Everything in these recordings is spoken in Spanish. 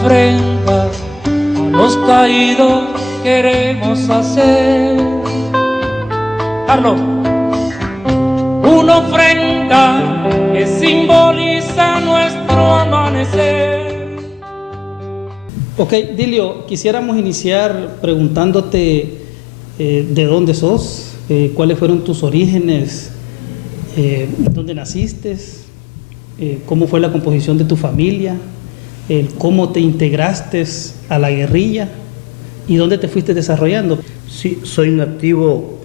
ofrenda a los caídos queremos hacer. Carlos, una ofrenda que simboliza nuestro amanecer. Ok, Dilio, quisiéramos iniciar preguntándote de dónde sos, cuáles fueron tus orígenes, dónde naciste, cómo fue la composición de tu familia, cómo te integraste a la guerrilla y dónde te fuiste desarrollando. Sí, soy nativo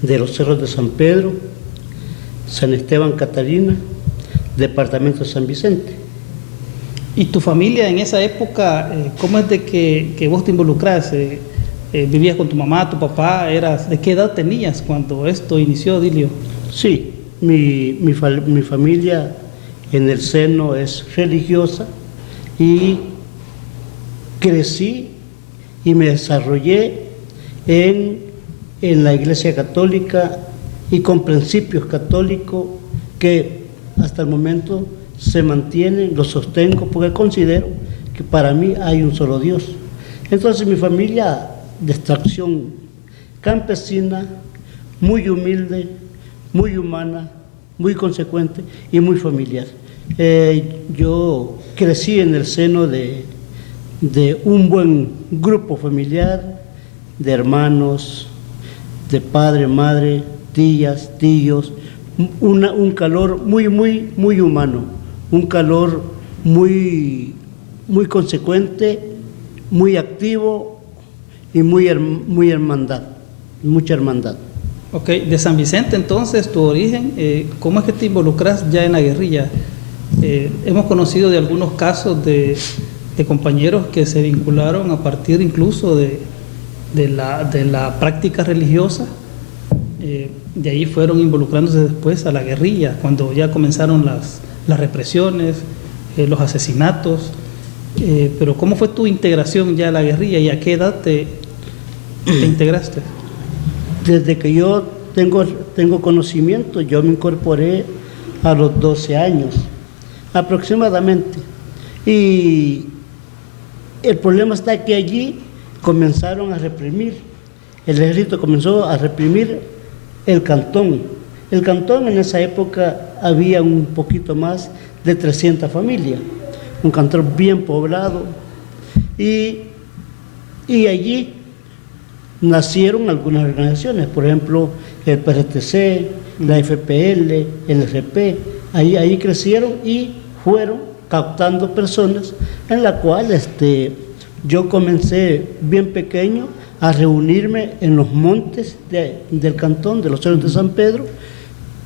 de los Cerros de San Pedro, San Esteban, Catarina, departamento de San Vicente. ¿Y tu familia en esa época, cómo es de que vos te involucras? ¿Vivías con tu mamá, tu papá? ¿De qué edad tenías cuando esto inició, Dilio? Sí, mi familia en el seno es religiosa y crecí y me desarrollé en la Iglesia Católica y con principios católicos que hasta el momento se mantienen, los sostengo porque considero que para mí hay un solo Dios. Entonces mi familia de extracción campesina, muy humilde, muy humana, muy consecuente y muy familiar. Yo crecí en el seno de un buen grupo familiar, de hermanos, de padre, madre, tías, tíos, un calor muy humano, un calor muy consecuente, muy activo y mucha hermandad. Ok, de San Vicente entonces, tu origen, ¿cómo es que te involucras ya en la guerrilla? Hemos conocido de algunos casos de compañeros que se vincularon a partir incluso de la práctica religiosa, de ahí fueron involucrándose después a la guerrilla, cuando ya comenzaron las represiones, los asesinatos, pero ¿cómo fue tu integración ya a la guerrilla y a qué edad te integraste? Desde que yo tengo conocimiento, yo me incorporé a los 12 años aproximadamente, y el problema está que allí comenzaron a reprimir, el ejército comenzó a reprimir el cantón. El cantón en esa época había un poquito más de 300 familias, un cantón bien poblado, y allí nacieron algunas organizaciones, por ejemplo el PRTC, la FPL, el RP, ahí crecieron y fueron captando personas, en la cual yo comencé bien pequeño a reunirme en los montes del cantón de los Cerros de San Pedro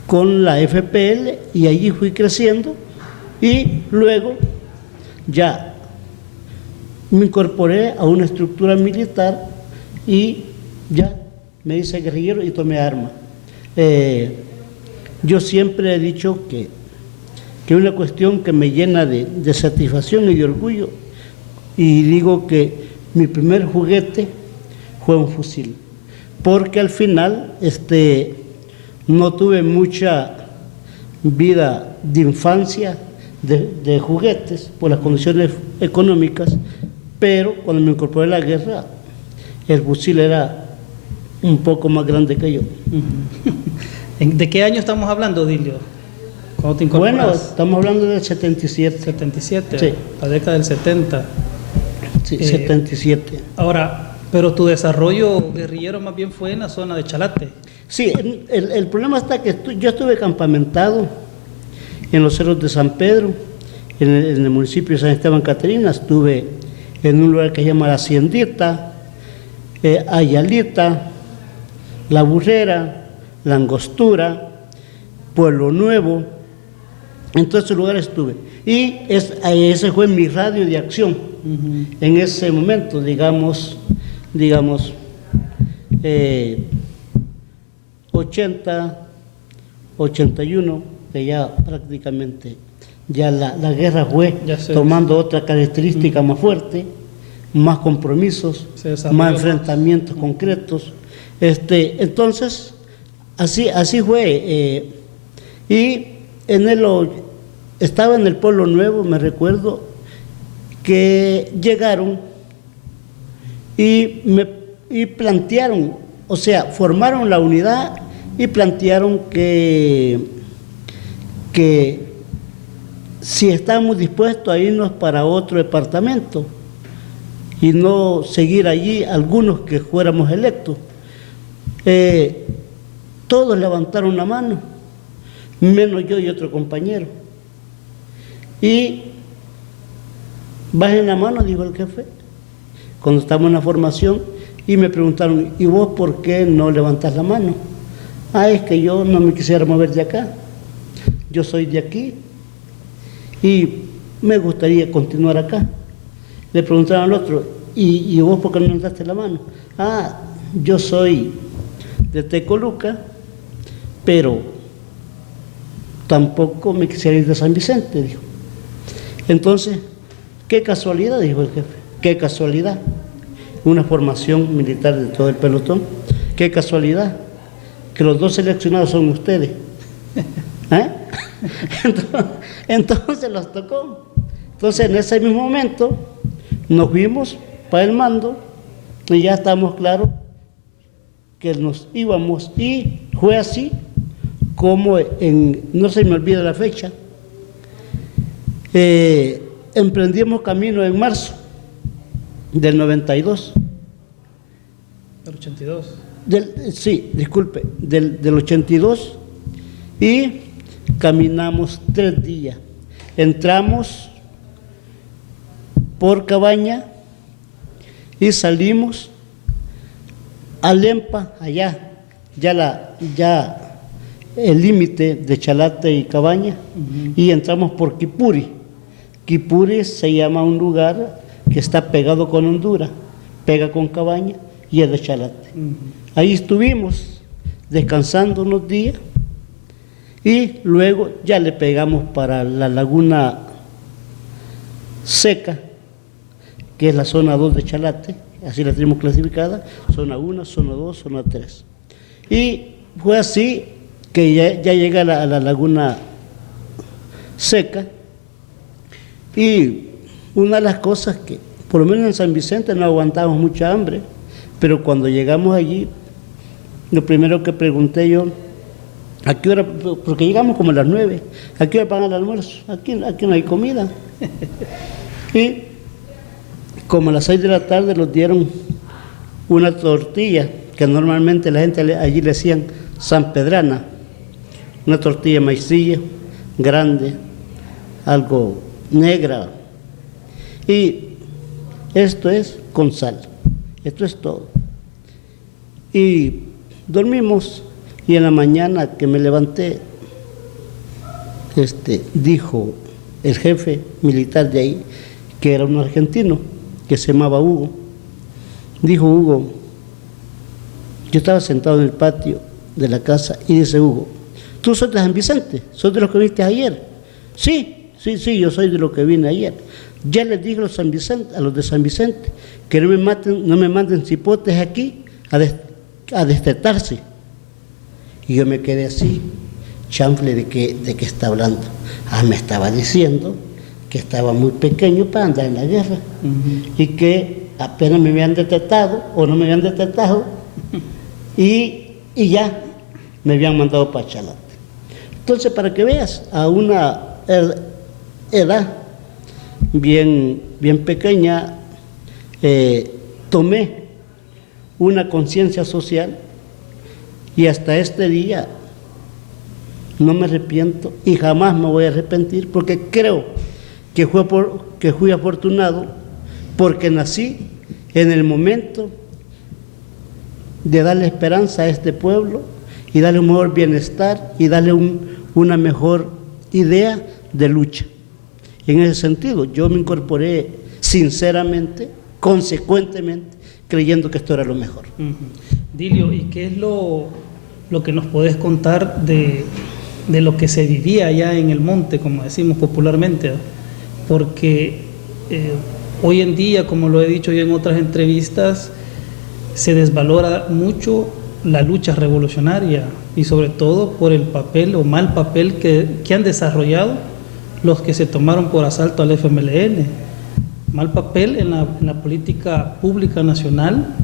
con la FPL, y allí fui creciendo y luego ya me incorporé a una estructura militar y ya me hice guerrillero y tomé arma. Yo siempre he dicho que una cuestión que me llena de satisfacción y de orgullo, y digo que mi primer juguete fue un fusil, porque al final no tuve mucha vida de infancia de juguetes por las condiciones económicas, pero cuando me incorporé a la guerra, el fusil era un poco más grande que yo. ¿De qué año estamos hablando, Dilio? ¿Cuándo te incorporas? Bueno, estamos hablando del 77. 77, sí. La década del 70. Sí, 77. Ahora, pero tu desarrollo guerrillero más bien fue en la zona de Chalate. Sí, el problema está que yo estuve campamentado en los Cerros de San Pedro, en el municipio de San Esteban, Catarina. Estuve en un lugar que se llama La Haciendita, Ayalita, La Burrera, La Angostura, Pueblo Nuevo. En todos esos lugares estuve. Y ese fue mi radio de acción. En ese momento, digamos 80, 81, que ya prácticamente ya la guerra fue tomando otra característica más fuerte, más compromisos, más enfrentamientos concretos. Entonces, así fue. Y estaba en el Pueblo Nuevo, me recuerdo, que llegaron y plantearon, o sea, formaron la unidad y plantearon que si estábamos dispuestos a irnos para otro departamento y no seguir allí algunos que fuéramos electos. Todos levantaron la mano, menos yo y otro compañero. Y bajen la mano, dijo el jefe, cuando estábamos en la formación, y me preguntaron, ¿y vos por qué no levantás la mano? Es que yo no me quisiera mover de acá, yo soy de aquí y me gustaría continuar acá. Le preguntaron al otro, ¿y vos por qué no levantaste la mano? Yo soy de Tecoluca, pero tampoco me quisiera ir de San Vicente, dijo. Entonces, qué casualidad, dijo el jefe, qué casualidad. Una formación militar de todo el pelotón, qué casualidad, que los dos seleccionados son ustedes. Entonces los tocó. Entonces en ese mismo momento nos fuimos para el mando y ya estábamos claros que nos íbamos, y fue así como no se me olvida la fecha, emprendimos camino en marzo del 92. ¿Del 82? Del 82, y caminamos 3 días. Entramos por Cabaña y salimos a Lempa, allá, ya el límite de Chalate y Cabaña, y entramos por Quipuri. Quipuri se llama un lugar que está pegado con Honduras, pega con Cabaña y es de Chalate. Ahí estuvimos descansando unos días y luego ya le pegamos para la Laguna Seca, que es la zona 2 de Chalate, así la tenemos clasificada, zona 1, zona 2, zona 3. Y fue así que ya llega a la Laguna Seca, y una de las cosas que, por lo menos en San Vicente no aguantamos mucha hambre, pero cuando llegamos allí, lo primero que pregunté yo, ¿a qué hora? Porque llegamos como a las 9, ¿a qué hora pagan el almuerzo? Aquí no hay comida. Y como a las 6 de la tarde nos dieron una tortilla, que normalmente la gente allí le decían sanpedrana, una tortilla de maicilla, grande, algo negra, y esto es con sal, esto es todo. Y dormimos, y en la mañana que me levanté, dijo el jefe militar de ahí, que era un argentino, que se llamaba Hugo, dijo Hugo, yo estaba sentado en el patio de la casa, y dice Hugo, ¿tú sos de San Vicente? ¿Sos de los que viste ayer? Sí, yo soy de los que vine ayer. Ya les dije a los de San Vicente que no me manden cipotes aquí a destetarse. Y yo me quedé así, chanfle, ¿de qué está hablando? Me estaba diciendo que estaba muy pequeño para andar en la guerra, y que apenas me habían detectado o no me habían detectado, y ya me habían mandado para Chalate. Entonces, para que veas, a una edad bien pequeña, tomé una conciencia social, y hasta este día no me arrepiento y jamás me voy a arrepentir, porque creo que fui afortunado, porque nací en el momento de darle esperanza a este pueblo y darle un mejor bienestar y darle una mejor idea de lucha. En ese sentido, yo me incorporé sinceramente, consecuentemente, creyendo que esto era lo mejor. Dilio, ¿y qué es lo que nos podés contar de lo que se vivía allá en el monte, como decimos popularmente? Porque hoy en día, como lo he dicho yo en otras entrevistas, se desvalora mucho la lucha revolucionaria, y sobre todo por el papel o mal papel que han desarrollado los que se tomaron por asalto al FMLN. mal papel en la política pública nacional,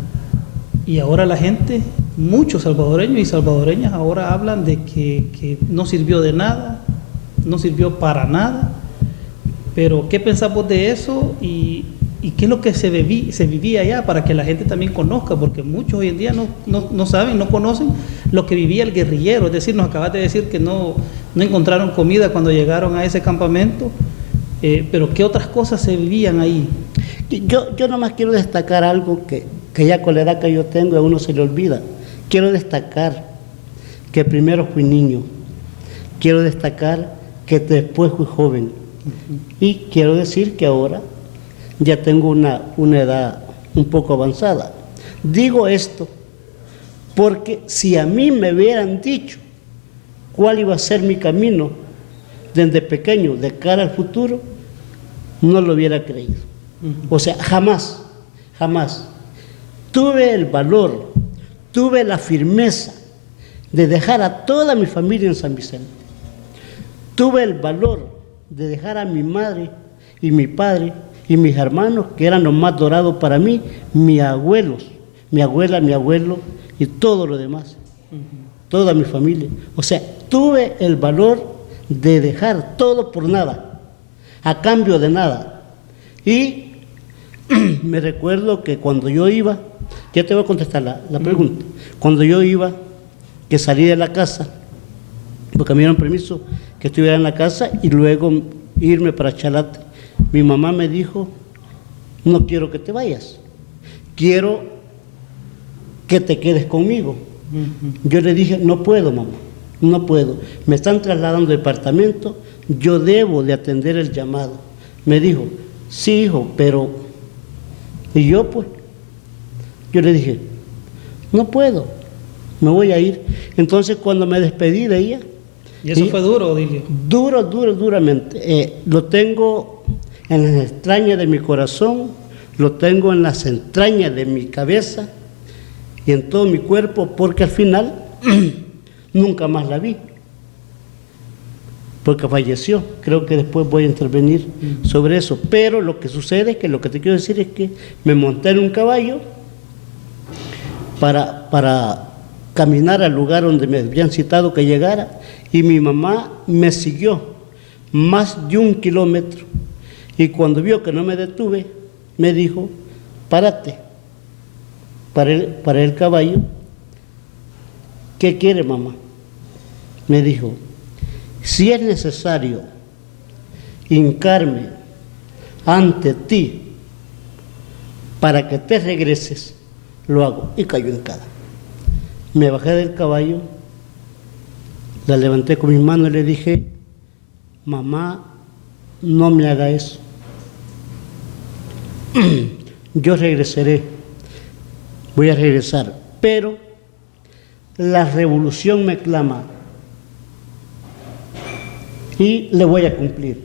y ahora la gente, muchos salvadoreños y salvadoreñas ahora hablan de que no sirvió de nada, no sirvió para nada. Pero ¿qué pensamos de eso y qué es lo que se vivía allá, para que la gente también conozca? Porque muchos hoy en día no saben, no conocen lo que vivía el guerrillero. Es decir, nos acabas de decir que no encontraron comida cuando llegaron a ese campamento, pero ¿qué otras cosas se vivían ahí? Yo nomás quiero destacar algo que ya con la edad que yo tengo a uno se le olvida. Quiero destacar que primero fui niño, quiero destacar que después fui joven, y quiero decir que ahora ya tengo una edad un poco avanzada. Digo esto porque si a mí me hubieran dicho cuál iba a ser mi camino desde pequeño de cara al futuro, no lo hubiera creído. O sea, jamás tuve el valor, tuve la firmeza de dejar a toda mi familia en San Vicente. Tuve el valor de dejar a mi madre y mi padre y mis hermanos, que eran los más dorados para mí, mis abuelos, mi abuela, mi abuelo y todo lo demás, toda mi familia. O sea, tuve el valor de dejar todo por nada, a cambio de nada. Y me recuerdo que cuando yo iba, ya te voy a contestar la pregunta, cuando yo iba, que salí de la casa, porque me dieron permiso que estuviera en la casa y luego irme para Chalate, mi mamá me dijo, no quiero que te vayas, quiero que te quedes conmigo. Yo le dije, no puedo, mamá, no puedo, me están trasladando al departamento, yo debo de atender el llamado. Me dijo, sí, hijo, pero... Y yo le dije, no puedo, me voy a ir. Entonces cuando me despedí de ella... ¿Y eso fue duro, Odilio? Duramente. Lo tengo en las entrañas de mi corazón, lo tengo en las entrañas de mi cabeza y en todo mi cuerpo, porque al final nunca más la vi, porque falleció. Creo que después voy a intervenir sobre eso. Pero lo que sucede es que lo que te quiero decir es que me monté en un caballo para caminar al lugar donde me habían citado que llegara, y mi mamá me siguió más de 1 kilómetro, y cuando vio que no me detuve, me dijo, párate. Paré el caballo. ¿Qué quiere, mamá? Me dijo, si es necesario hincarme ante ti para que te regreses, lo hago. Y cayó hincada. Me bajé del caballo, la levanté con mis manos y le dije, mamá, no me haga eso. Yo regresaré, voy a regresar, pero la revolución me clama y le voy a cumplir.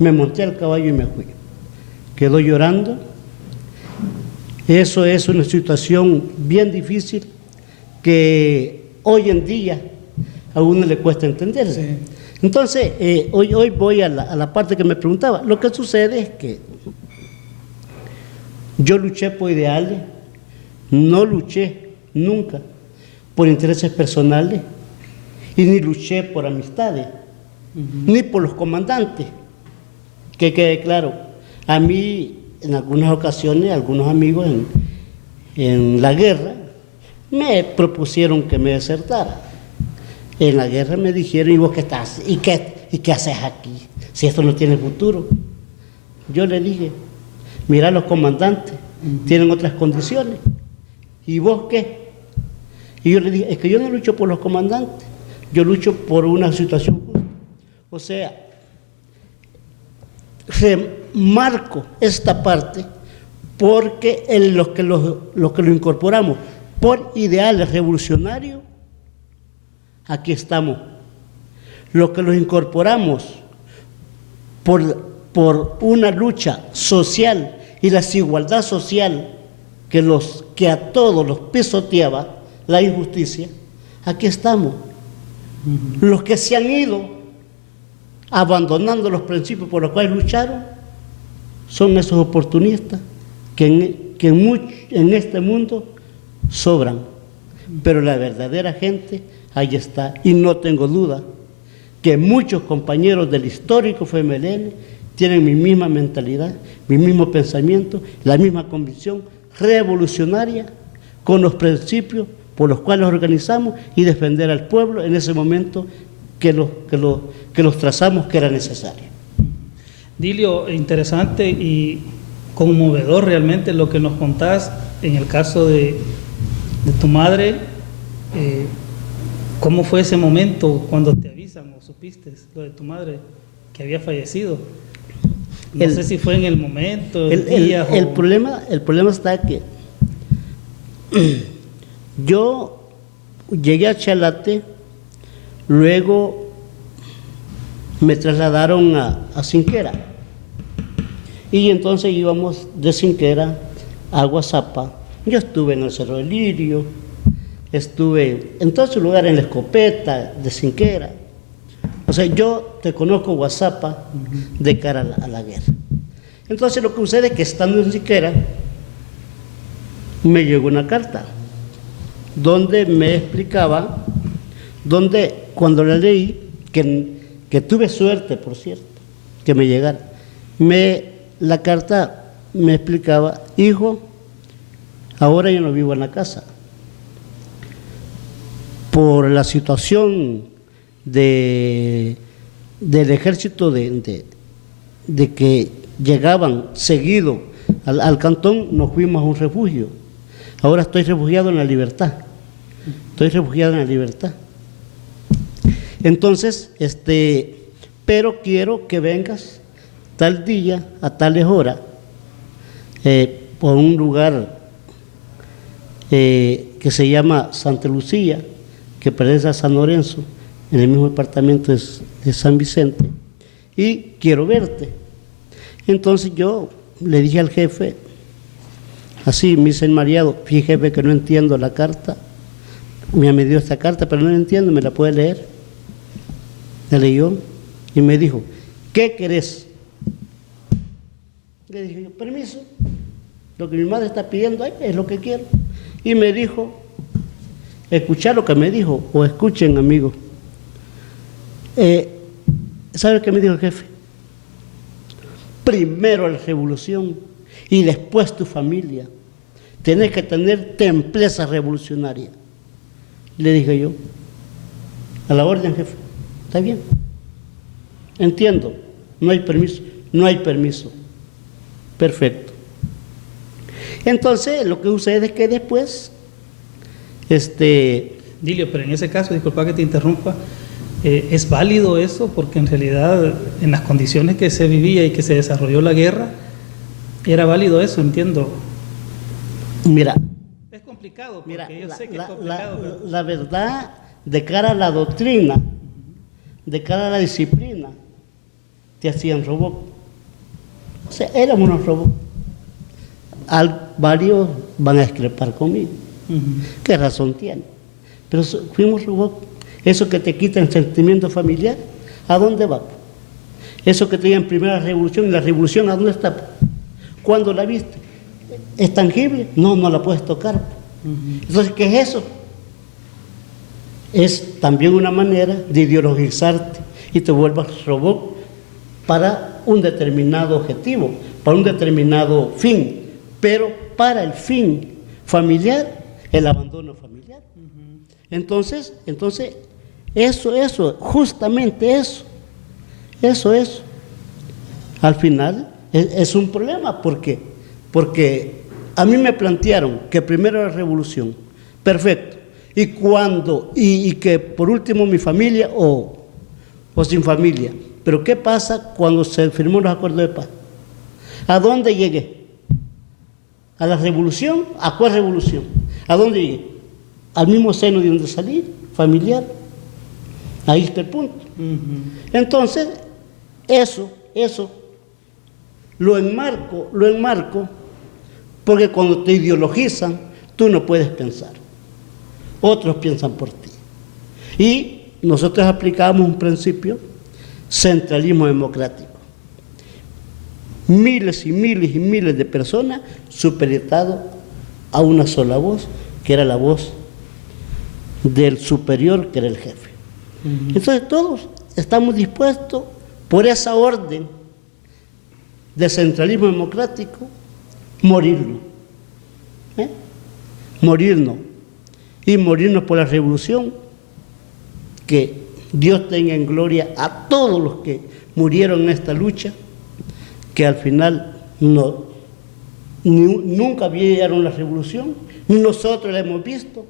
Me monté al caballo y me fui. Quedó llorando. Eso es una situación bien difícil que hoy en día a uno le cuesta entender. Sí. Entonces, hoy voy a la parte que me preguntaba. Lo que sucede es que yo luché por ideales, no luché nunca por intereses personales y ni luché por amistades, ni por los comandantes. Que quede claro, a mí en algunas ocasiones, algunos amigos en la guerra me propusieron que me desertara. En la guerra me dijeron, ¿y vos qué estás? ¿Y qué haces aquí? Si esto no tiene futuro. Yo le dije, mira, los comandantes tienen otras condiciones. ¿Y vos qué? Y yo le dije, es que yo no lucho por los comandantes, yo lucho por una situación justa. O sea, remarco esta parte porque los que lo incorporamos por ideales revolucionarios, aquí estamos. Los que los incorporamos por una lucha social y la desigualdad social que a todos los pisoteaba la injusticia, aquí estamos. Los que se han ido abandonando los principios por los cuales lucharon, son esos oportunistas que en este mundo sobran, pero la verdadera gente ahí está, y no tengo duda que muchos compañeros del histórico FMLN tienen mi misma mentalidad, mi mismo pensamiento, la misma convicción revolucionaria con los principios por los cuales organizamos y defender al pueblo en ese momento que los trazamos que era necesario. Dilio, interesante y conmovedor realmente lo que nos contás en el caso de tu madre. ¿Cómo fue ese momento cuando te avisan o supiste lo de tu madre que había fallecido? No sé si fue en el momento, el problema está que yo llegué a Chalate, luego me trasladaron a Cinquera, y entonces íbamos de Cinquera a Guazapa. Yo estuve en el Cerro del Lirio, estuve en todos esos lugares, en la Escopeta de Cinquera. O sea, yo te conozco Guazapa de cara a la guerra. Entonces lo que sucede es que estando en Cinquera, me llegó una carta donde me explicaba, donde cuando la leí, que tuve suerte, por cierto, que me llegara, la carta me explicaba: hijo, ahora yo no vivo en la casa. Por la situación del ejército de que llegaban seguido al cantón, nos fuimos a un refugio. Ahora estoy refugiado en la libertad. Entonces, pero quiero que vengas tal día, a tales horas, por un lugar que se llama Santa Lucía, que pertenece a San Lorenzo, en el mismo departamento de San Vicente, y quiero verte. Entonces yo le dije al jefe, así me hice enmareado: fíjese, jefe, que no entiendo la carta, me dio esta carta, pero no la entiendo, ¿me la puede leer? La leyó y me dijo: ¿qué querés? Le dije: permiso, lo que mi madre está pidiendo es lo que quiero. Y me dijo, escuchar lo que me dijo, o escuchen, amigos. ¿Sabe qué me dijo el jefe? Primero la revolución y después tu familia. Tenés que tener templeza revolucionaria. Le dije yo: a la orden, jefe. Está bien. Entiendo. No hay permiso. Perfecto. Entonces, lo que sucede es que después, Dilio, pero en ese caso, disculpa que te interrumpa, ¿es válido eso? Porque en realidad, en las condiciones que se vivía y que se desarrolló la guerra, ¿era válido eso? Entiendo. Mira, es complicado, porque mira, yo sé que es complicado. la verdad, de cara a la doctrina, de cara a la disciplina, te hacían robot. O sea, éramos unos robots. Varios van a discrepar conmigo. ¿Qué razón tiene? Pero fuimos robots. Eso que te quita el sentimiento familiar, ¿a dónde va? Eso que te diga en primera revolución, ¿y la revolución a dónde está? ¿Cuándo la viste? ¿Es tangible? No la puedes tocar. Entonces, ¿qué es eso? Es también una manera de ideologizarte y te vuelvas robot para un determinado objetivo, para un determinado fin, pero para el fin familiar, el abandono familiar. Entonces, eso, justamente eso, al final es un problema, porque a mí me plantearon que primero la revolución, perfecto, y que por último mi familia o sin familia. Pero ¿qué pasa cuando se firmó los acuerdos de paz? ¿A dónde llegué? ¿A la revolución? ¿A cuál revolución? ¿A dónde llegué? Al mismo seno de donde salí, familiar. Ahí está el punto. Entonces, eso lo enmarco, porque cuando te ideologizan, tú no puedes pensar. Otros piensan por ti. Y nosotros aplicamos un principio: centralismo democrático. miles y miles y miles de personas supeditado a una sola voz, que era la voz del superior, que era el jefe. Entonces todos estamos dispuestos por esa orden de centralismo democrático, morirnos. Morirnos. Y morirnos por la revolución. Que Dios tenga en gloria a todos los que murieron en esta lucha, que al final nunca vieron la revolución, ni nosotros la hemos visto.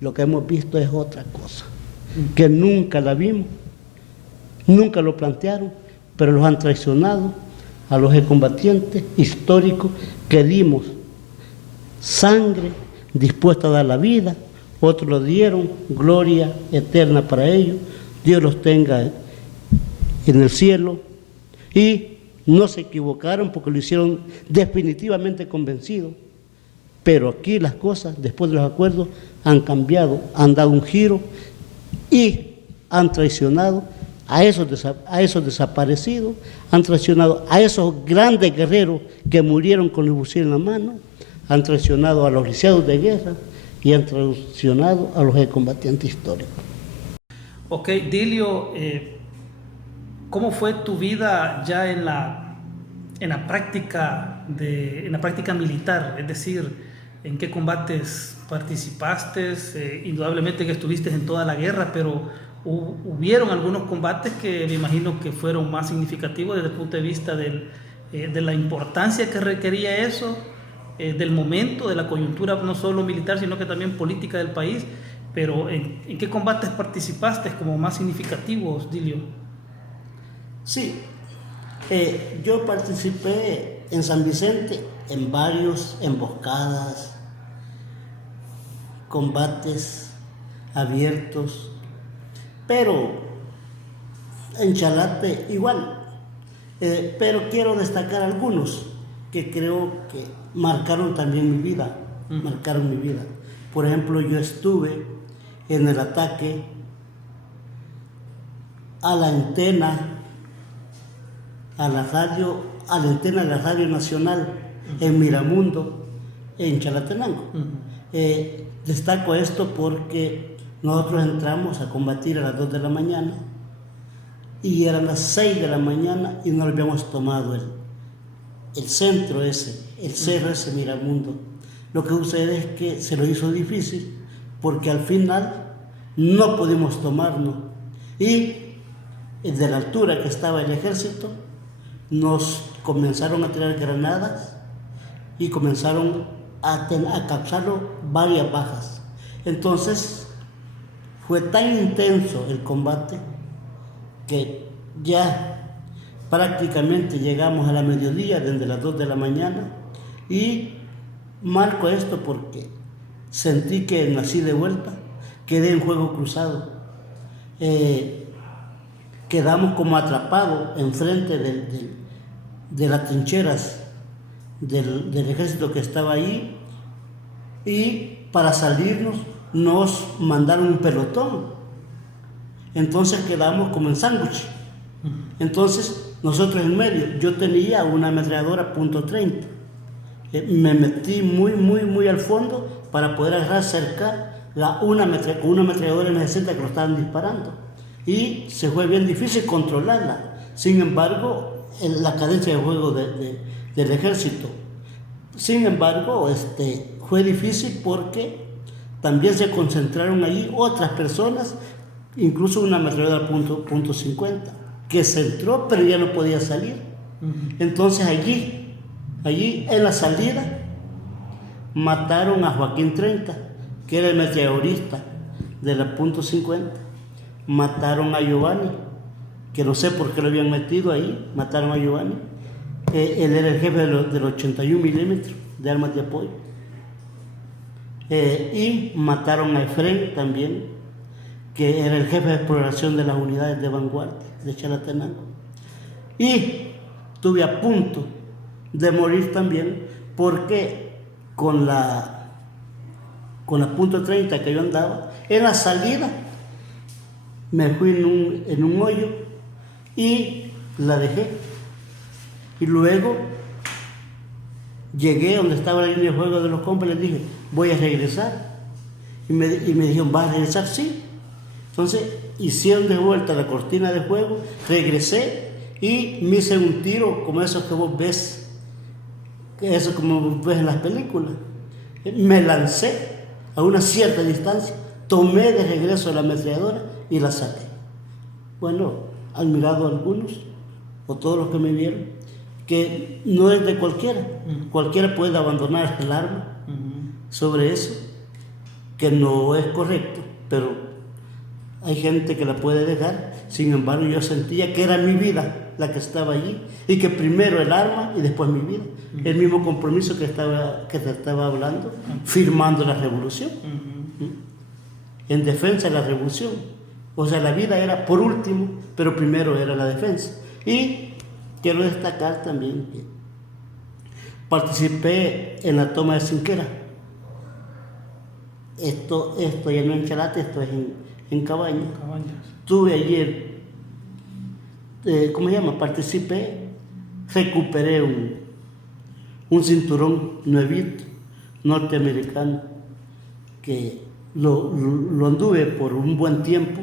Lo que hemos visto es otra cosa, que nunca la vimos, nunca lo plantearon, pero los han traicionado a los excombatientes históricos que dimos sangre, dispuesta a dar la vida, otros lo dieron, gloria eterna para ellos, Dios los tenga en el cielo, y no se equivocaron porque lo hicieron definitivamente convencidos, pero aquí las cosas, después de los acuerdos, han cambiado, han dado un giro y han traicionado a esos desaparecidos, han traicionado a esos grandes guerreros que murieron con el fusil en la mano, han traicionado a los lisiados de guerra y han traicionado a los excombatientes históricos. Ok, Dilio, ¿cómo fue tu vida ya en la práctica militar? Es decir, ¿en qué combates participaste? Indudablemente que estuviste en toda la guerra, pero hubieron algunos combates que me imagino que fueron más significativos desde el punto de vista de la importancia que requería eso, del momento, de la coyuntura no solo militar, sino que también política del país. Pero ¿en qué combates participaste como más significativos, Dilio? Sí, yo participé en San Vicente en varios emboscadas, combates abiertos, pero en Chalate igual. Pero quiero destacar algunos que creo que marcaron también mi vida, marcaron mi vida. Por ejemplo, yo estuve en el ataque a la antena, a la antena de la Radio Nacional en Miramundo, en Chalatenango. Destaco esto porque nosotros entramos a combatir a las 2 de la mañana y eran las 6 de la mañana y no habíamos tomado el centro ese, el cerro ese Miramundo. Lo que sucede es que se lo hizo difícil porque al final no pudimos tomarnos y de la altura que estaba el ejército nos comenzaron a tirar granadas y comenzaron a causarlo varias bajas. Entonces fue tan intenso el combate que ya prácticamente llegamos a la mediodía, desde las 2 de la mañana, y marco esto porque sentí que nací de vuelta, quedé en fuego cruzado, quedamos como atrapados enfrente de las trincheras del ejército que estaba ahí, y para salirnos nos mandaron un pelotón, entonces quedamos como en sándwich. Entonces nosotros en medio, yo tenía una ametralladora .30, me metí muy al fondo para poder agarrar cerca una ametralladora M60 que lo estaban disparando, y se fue bien difícil controlarla. Sin embargo, en la cadencia de juego del ejército, sin embargo, fue difícil porque también se concentraron allí otras personas, incluso una ametralladora .50 que se entró pero ya no podía salir. Entonces allí en la salida mataron a Joaquín 30, que era el meteorista de la .50, mataron a Giovanni, que no sé por qué lo habían metido ahí, mataron a Giovanni, él era el jefe del 81 milímetros de armas de apoyo, y mataron a Efrén también, que era el jefe de exploración de las unidades de vanguardia de Chalatenango, y estuve a punto de morir también porque con la .30 que yo andaba, en la salida me fui en un hoyo y la dejé, y luego Llegué donde estaba la línea de fuego de los compas y les dije, voy a regresar. Y me dijeron, ¿vas a regresar? Sí. Entonces hicieron de vuelta la cortina de fuego, regresé y me hice un tiro como esos que vos ves, eso como vos ves en las películas. Me lancé a una cierta distancia, tomé de regreso la ametralladora y la saqué. Bueno, han mirado algunos, o todos los que me vieron, que no es de cualquiera. Cualquiera puede abandonar el arma sobre eso, que no es correcto, pero hay gente que la puede dejar. Sin embargo, yo sentía que era mi vida la que estaba allí, y que primero el arma y después mi vida. El mismo compromiso que te estaba hablando, firmando la revolución, en defensa de la revolución. O sea, la vida era por último, pero primero era la defensa. Y quiero destacar también que participé en la toma de Sinquera. Esto ya no en Chalate, esto es en Cabañas. Estuve ayer, ¿cómo se llama? Participé, recuperé un cinturón nuevito, norteamericano, que lo anduve por un buen tiempo,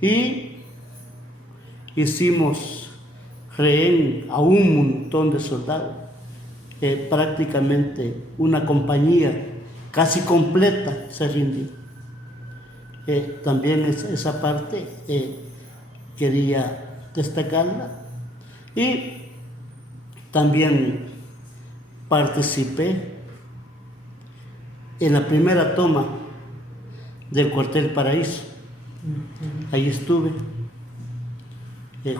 y hicimos rehén a un montón de soldados, prácticamente una compañía casi completa se rindió. También esa parte quería destacarla. Y también participé en la primera toma del cuartel Paraíso. Ahí estuve.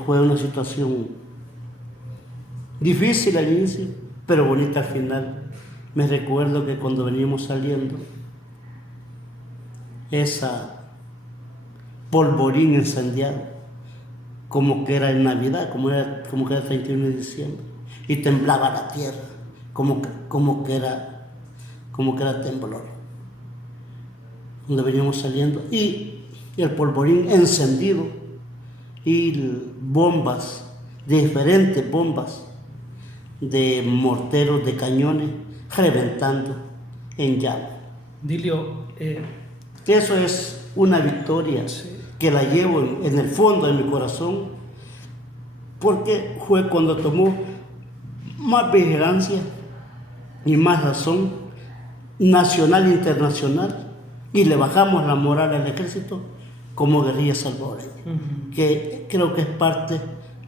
Fue una situación difícil al inicio, pero bonita al final. Me recuerdo que cuando veníamos saliendo, esa polvorín incendiado, como que era en Navidad, como que era el 31 de diciembre, y temblaba la tierra, como que era temblor. Donde veníamos saliendo, y el polvorín encendido, y bombas, diferentes bombas de morteros, de cañones, reventando en llama. Dilio, eso es una victoria, sí, que la llevo en el fondo de mi corazón, porque fue cuando tomó más vigilancia y más razón nacional e internacional, y le bajamos la moral al ejército como guerrilla salvadoreña, que creo que es parte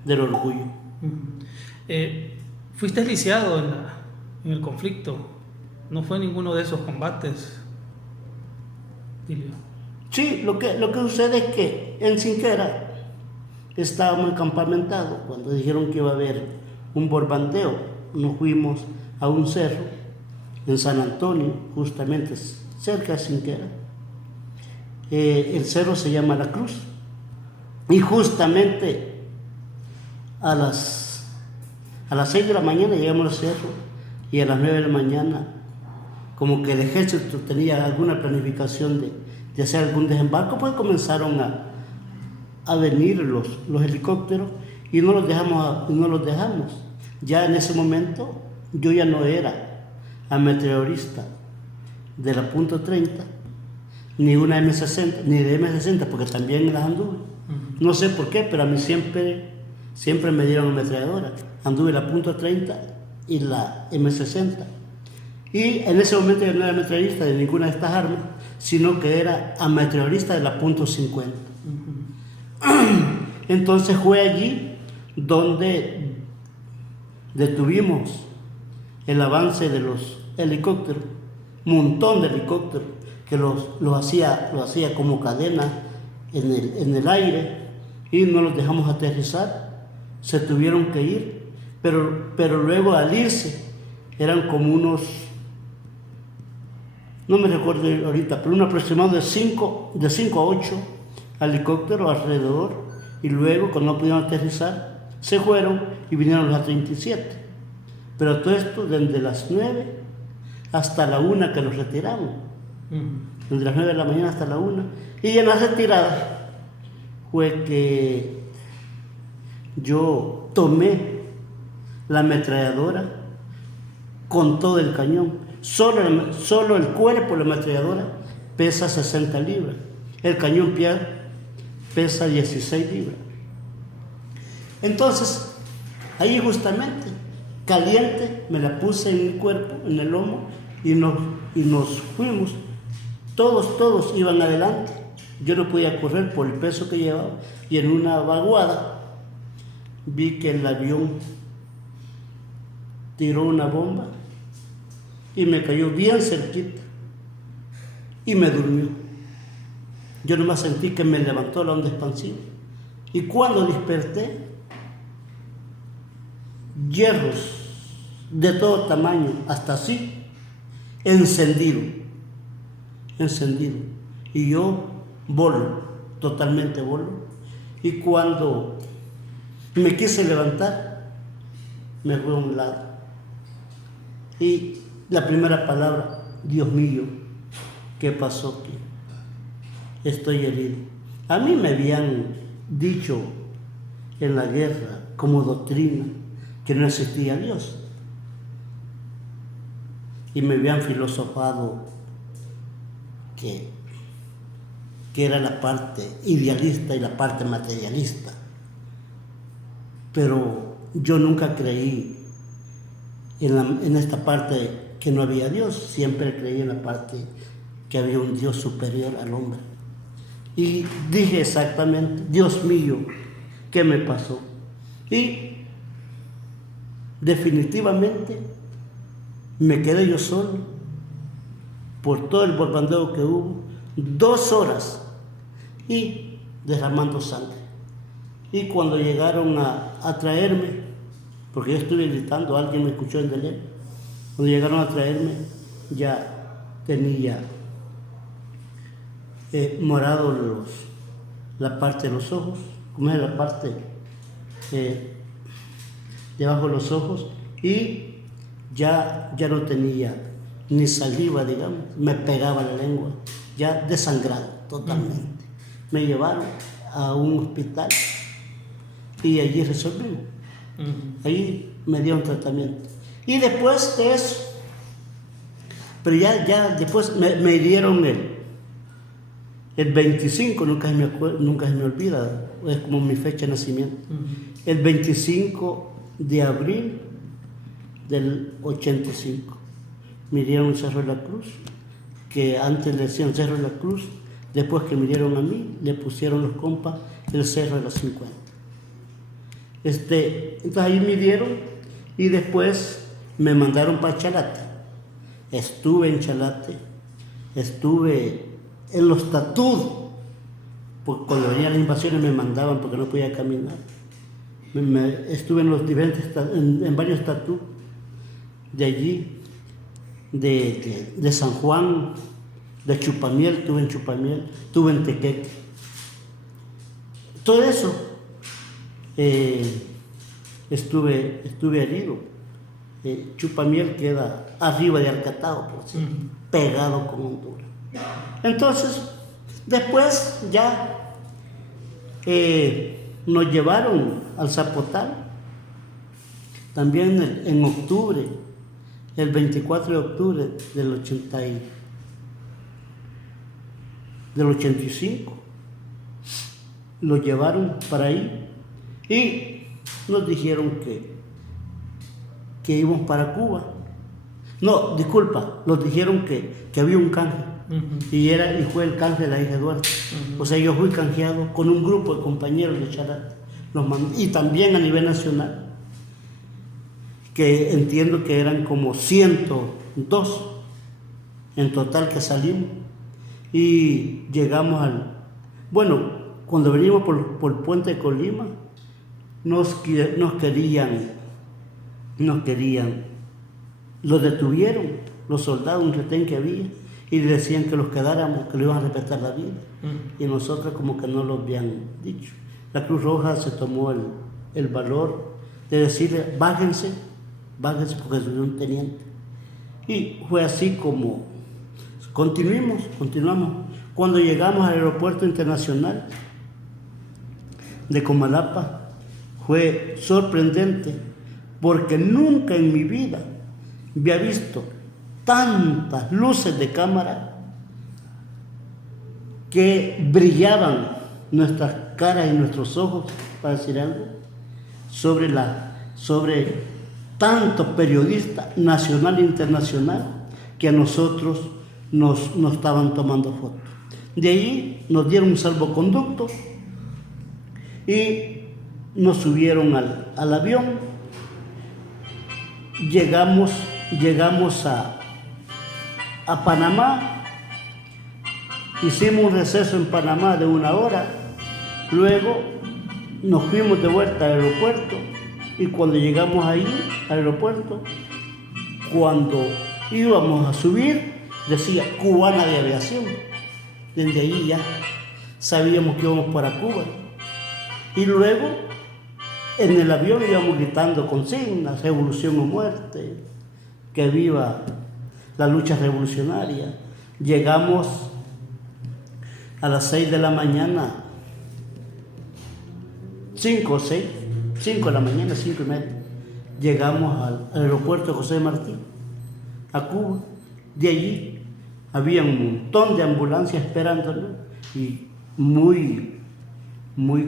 del orgullo. Fuiste lisiado en el conflicto, no fue ninguno de esos combates, Dilio. Sí, lo que sucede es que en Sinquera estábamos encampamentados. Cuando dijeron que iba a haber un bombardeo, nos fuimos a un cerro en San Antonio, justamente cerca de Sinquera. El cerro se llama La Cruz, y justamente a las 6 de la mañana llegamos al cerro, y a las 9 de la mañana, como que el ejército tenía alguna planificación de hacer algún desembarco, pues comenzaron a venir los helicópteros, y no los dejamos. Ya en ese momento yo ya no era ametralladorista de la .30, ni una M60, ni de M60, porque también las anduve. No sé por qué, pero a mí siempre me dieron ametralladora. Anduve la .30 y la M60. Y en ese momento yo no era ametralladista de ninguna de estas armas, sino que era ametralladista de la .50. Entonces fue allí donde detuvimos el avance de los helicópteros, un montón de helicópteros que lo hacía como cadena en el aire, y no los dejamos aterrizar. Se tuvieron que ir, pero luego al irse eran como unos, no me recuerdo ahorita, pero un aproximado de 5 a 8 helicópteros alrededor, y luego cuando no pudieron aterrizar se fueron y vinieron los A-37. Pero todo esto desde las 9 hasta la 1 que los retiramos, desde las 9 de la mañana hasta la 1. Y en la retirada fue que yo tomé la ametralladora con todo el cañón. Solo el cuerpo de la ametralladora pesa 60 libras. El cañón pesa 16 libras. Entonces, ahí justamente, caliente, me la puse en mi cuerpo, en el lomo, y nos fuimos. Todos iban adelante. Yo no podía correr por el peso que llevaba. Y en una vaguada vi que el avión tiró una bomba y me cayó bien cerquita y me durmió. Yo nomás sentí que me levantó la onda expansiva. Y cuando desperté, hierros de todo tamaño, hasta así, encendido. Y yo volo, totalmente volo. Y cuando me quise levantar, me fue a un lado. Y la primera palabra, Dios mío, ¿qué pasó aquí? Estoy herido. A mí me habían dicho en la guerra, como doctrina, que no existía Dios. Y me habían filosofado que era la parte idealista y la parte materialista. Pero yo nunca creí en esta parte que no había Dios, siempre creí en la parte que había un Dios superior al hombre. Y dije exactamente, Dios mío, ¿qué me pasó? Y definitivamente me quedé yo solo por todo el bombardeo que hubo, 2 horas y derramando sangre. Y cuando llegaron a traerme, porque yo estuve gritando, alguien me escuchó en Delé, cuando llegaron a traerme ya tenía morado la parte de los ojos, como es la parte debajo de los ojos, y ya no tenía ni saliva, digamos, me pegaba la lengua, ya desangrado totalmente. Me llevaron a un hospital y allí resolvimos. Ahí me dieron tratamiento. Y después de eso, pero ya después me dieron el 25, nunca se me olvida, es como mi fecha de nacimiento. El 25 de abril del 85. Me dieron el Cerro de la Cruz, que antes le decían Cerro de la Cruz, después que me dieron a mí, le pusieron los compas el Cerro de los 50. Entonces ahí me dieron y después me mandaron para Chalate. Estuve en Chalate, estuve en los tatud, porque cuando venían las invasiones me mandaban porque no podía caminar. Estuve en los diferentes, en varios tatud de allí, de San Juan, de Chupamiel, estuve en Chupamiel, estuve en Tequeque. Todo eso estuve herido. Chupamiel queda arriba de Arcatao, por decir, pegado con Honduras. Entonces, después ya nos llevaron al Zapotal, también en octubre, el 24 de octubre del 85, lo llevaron para ahí y nos dijeron que íbamos para Cuba. No, disculpa, nos dijeron que había un canje. Y fue el canje de la hija Duarte. O sea, yo fui canjeado con un grupo de compañeros de Chalate, y también a nivel nacional, que entiendo que eran como 102 en total que salimos. Y llegamos cuando venimos por el puente de Colima, nos querían, los detuvieron, los soldados, un retén que había, y le decían que los quedáramos, que le iban a respetar la vida. Y nosotros como que no lo habían dicho. La Cruz Roja se tomó el valor de decirle, bájense porque soy un teniente. Y fue así como continuamos. Cuando llegamos al aeropuerto internacional de Comalapa, fue sorprendente, porque nunca en mi vida había visto tantas luces de cámara que brillaban nuestras caras y nuestros ojos, para decir algo, sobre tantos periodistas nacional e internacional que a nosotros nos estaban tomando fotos. De ahí nos dieron un salvoconducto y nos subieron al avión. Llegamos a Panamá, hicimos un receso en Panamá de 1 hora, luego nos fuimos de vuelta al aeropuerto y cuando llegamos ahí al aeropuerto, cuando íbamos a subir, decía Cubana de Aviación. Desde ahí ya sabíamos que íbamos para Cuba. Y luego en el avión íbamos gritando consignas, revolución o muerte, que viva la lucha revolucionaria. Llegamos a las 6 de la mañana, 5 de la mañana, 5:30. Llegamos al aeropuerto José Martí, a Cuba. De allí había un montón de ambulancias esperándonos y muy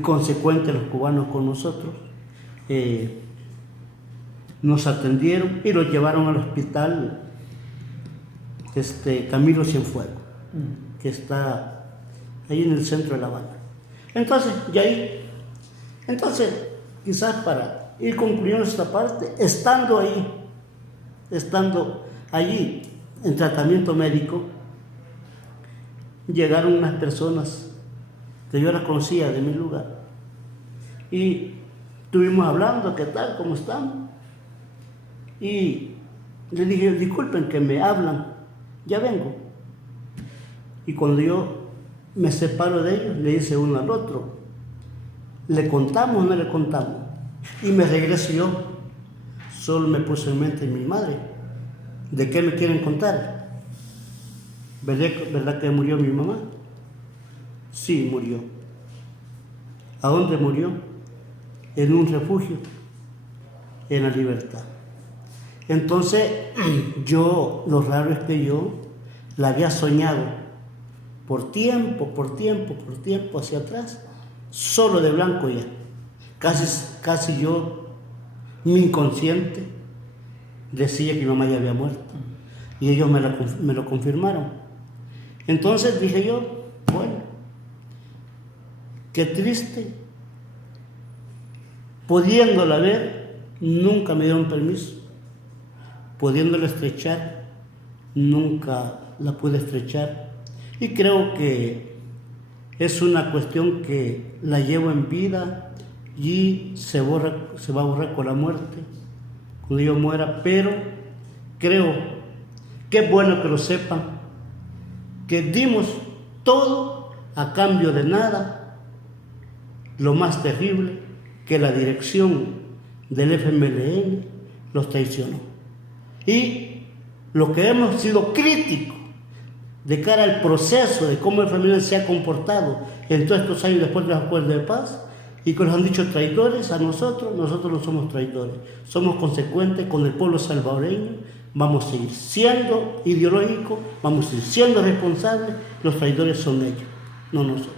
consecuentes los cubanos con nosotros. Nos atendieron y los llevaron al hospital Camilo Cienfuegos, que está ahí en el centro de La Habana. Entonces, quizás para ir concluyendo esta parte, estando allí en tratamiento médico, llegaron unas personas que yo las conocía de mi lugar y estuvimos hablando, ¿qué tal? ¿Cómo están? Y le dije, disculpen que me hablan, ya vengo. Y cuando yo me separo de ellos, le dice uno al otro, ¿le contamos o no le contamos? Y me regreso yo, solo me puse en mente mi madre, ¿de qué me quieren contar? ¿Verdad que murió mi mamá? Sí, murió. ¿A dónde murió? En un refugio, en La Libertad. Entonces, lo raro es que yo la había soñado por tiempo hacia atrás, solo de blanco ya. Casi yo, mi inconsciente, decía que mi mamá ya había muerto. Y ellos me lo confirmaron. Entonces dije yo, bueno, qué triste. Pudiéndola ver, nunca me dieron permiso. Pudiéndola estrechar, nunca la pude estrechar. Y creo que es una cuestión que la llevo en vida y se va a borrar con la muerte, cuando yo muera. Pero creo que es bueno que lo sepan, que dimos todo a cambio de nada. Lo más terrible, que la dirección del FMLN los traicionó. Y lo que hemos sido críticos de cara al proceso de cómo el FMLN se ha comportado en todos estos años después de los acuerdos de paz, y que nos han dicho traidores a nosotros no somos traidores, somos consecuentes con el pueblo salvadoreño, vamos a seguir siendo ideológicos, vamos a seguir siendo responsables, los traidores son ellos, no nosotros.